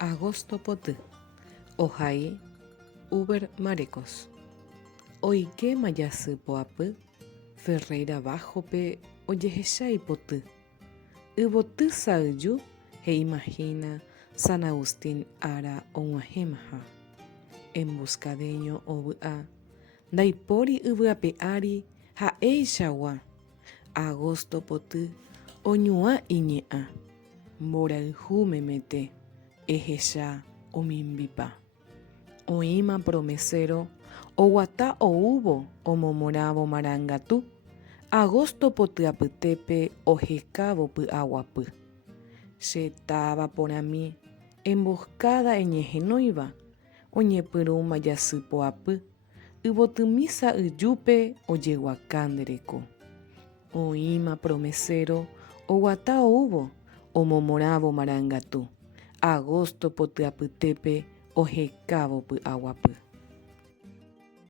Agosto poty. Ohai Uber Marecos. Oike majasy poapy Ferreira Bájope ojehechái poty. Yvoty sa'yju he'imahína San Agustín ára og̃uahẽmaha. Emboscadeño ovy'a. Ndaipóri yvyape ári ha'éichagua. Agosto poty oñu'ã iñe'ã. Mborayhúmemete ehecha omimbipa. Oĩma promesero oguata oúvo omomorãvo marangatu. Agosto poty apytépe ohekávo py'aguapy. Che táva porãmi emboscada eñehenóiva oñepyrũ majasy poapy. Yvotymi sa'yjúpe ojeguaka ndereko. Oĩma promesero oguata oúvo omomorãvo marangatu. Agosto poty apytépe ohekávo py'aguapy.